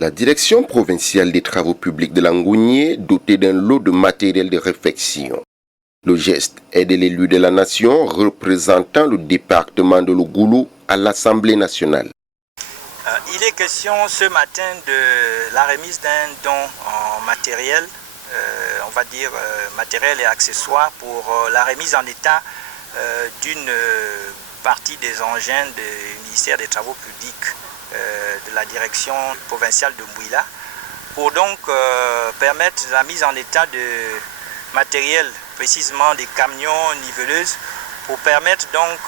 La direction provinciale des travaux publics de Langounié, dotée d'un lot de matériel de réfection. Le geste est de l'élu de la nation représentant le département de Lougoulou à l'Assemblée nationale. Il est question ce matin de la remise d'un don en matériel, on va dire matériel et accessoires pour la remise en état d'une partie des engins du ministère des Travaux publics de la direction provinciale de Mbouila pour donc permettre la mise en état de matériel, précisément des camions niveleuses, pour permettre donc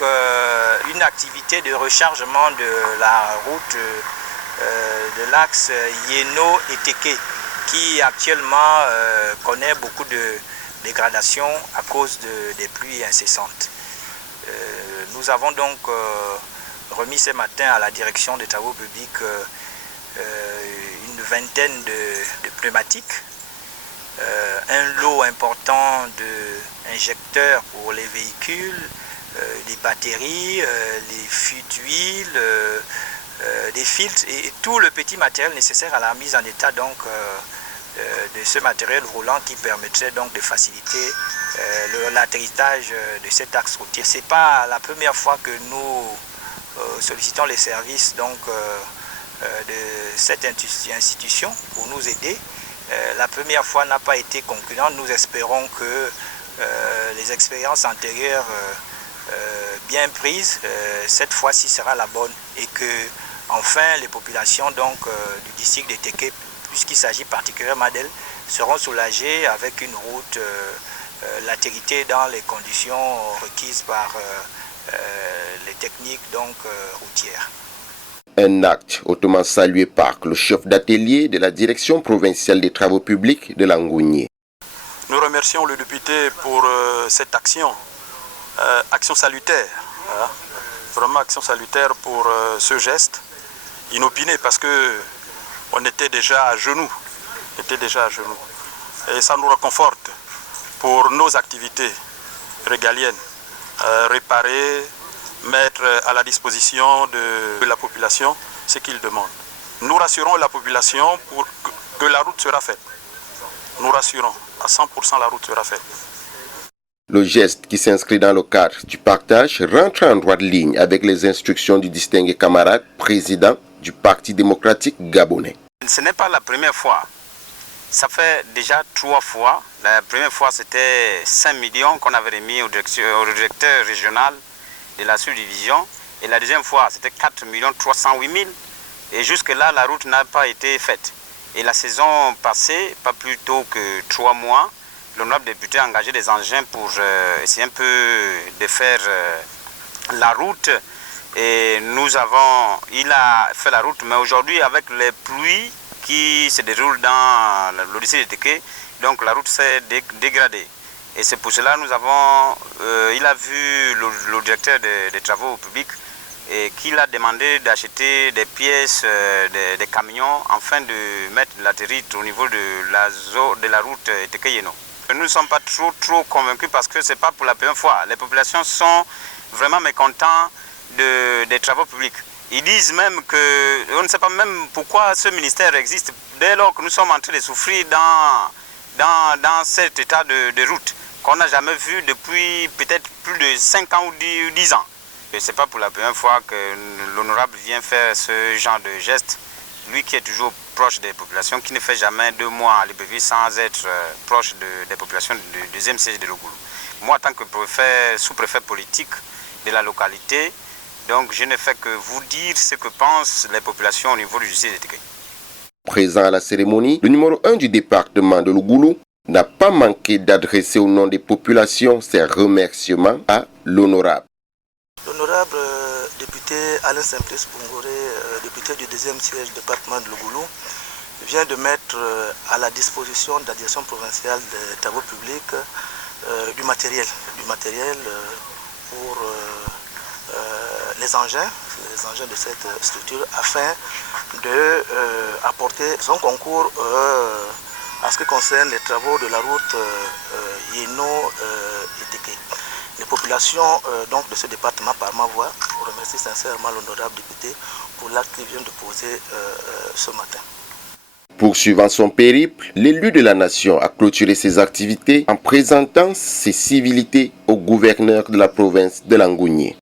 une activité de rechargement de la route de l'axe Yeno et Teke qui actuellement connaît beaucoup de dégradation à cause des pluies incessantes. Nous avons donc remis ce matin à la direction des travaux publics une vingtaine de pneumatiques, un lot important d'injecteurs pour les véhicules, les batteries, les fûts d'huile, des filtres et tout le petit matériel nécessaire à la mise en état donc, de ce matériel roulant qui permettrait donc de faciliter l'atterrissage de cet axe routier. Ce n'est pas la première fois que nous sollicitons les services donc, de cette institution pour nous aider. La première fois n'a pas été concluante. Nous espérons que les expériences antérieures bien prises, cette fois-ci sera la bonne et que enfin les populations donc, du district de Teke, puisqu'il s'agit particulièrement d'elles, seront soulagées avec une route latérité dans les conditions requises par les techniques donc, routières. Un acte hautement salué par le chef d'atelier de la direction provinciale des travaux publics de Langounié. Nous remercions le député pour cette action, action salutaire, hein, vraiment action salutaire pour ce geste inopiné parce que on était déjà à genoux, et ça nous réconforte pour nos activités régaliennes, réparer, mettre à la disposition de la population ce qu'ils demandent. Nous rassurons la population pour que la route sera faite. Nous rassurons, à 100% la route sera faite. Le geste qui s'inscrit dans le cadre du partage rentre en droite ligne avec les instructions du distingué camarade président du Parti démocratique gabonais. Ce n'est pas la première fois. Ça fait déjà 3 fois. La première fois, c'était 5 millions qu'on avait remis au directeur régional de la subdivision. Et la deuxième fois, c'était 4 308 000. Et jusque-là, la route n'a pas été faite. Et la saison passée, pas plus tôt que 3 mois, l'honorable député a engagé des engins pour essayer un peu de faire la route. Et il a fait la route, mais aujourd'hui, avec les pluies qui se déroulent dans l'Odyssée de Teke, donc la route s'est dégradée. Et c'est pour cela que il a vu le directeur des travaux publics et qu'il a demandé d'acheter des pièces, des camions, afin de mettre la territoire au niveau de la route Teke-Yeno. Nous ne sommes pas trop convaincus parce que ce n'est pas pour la première fois. Les populations sont vraiment mécontentes des travaux publics. Ils disent même qu'on ne sait pas même pourquoi ce ministère existe dès lors que nous sommes en train de souffrir dans cet état de route qu'on n'a jamais vu depuis peut-être plus de 5 ans ou 10 ans. Ce n'est pas pour la première fois que l'honorable vient faire ce genre de geste. Lui qui est toujours proche des populations, qui ne fait jamais 2 mois à Libreville sans être proche des populations du deuxième siège de Lougoulou. Moi, en tant que sous-préfet politique de la localité, donc je ne fais que vous dire ce que pensent les populations au niveau du district de Teke. Présent à la cérémonie, le numéro 1 du département de Lougoulou n'a pas manqué d'adresser au nom des populations ses remerciements à l'honorable. L'honorable député Alain Simplice Pongoré, député du deuxième siège du département de Lougoulou, vient de mettre à la disposition de la direction provinciale des travaux publics du matériel pour les engins de cette structure afin d'apporter son concours à ce qui concerne les travaux de la route Yeno et Teke. Les populations donc, de ce département, par ma voix, remercient sincèrement l'honorable député pour l'acte qu'il vient de poser ce matin. Poursuivant son périple, l'élu de la nation a clôturé ses activités en présentant ses civilités au gouverneur de la province de Langougné.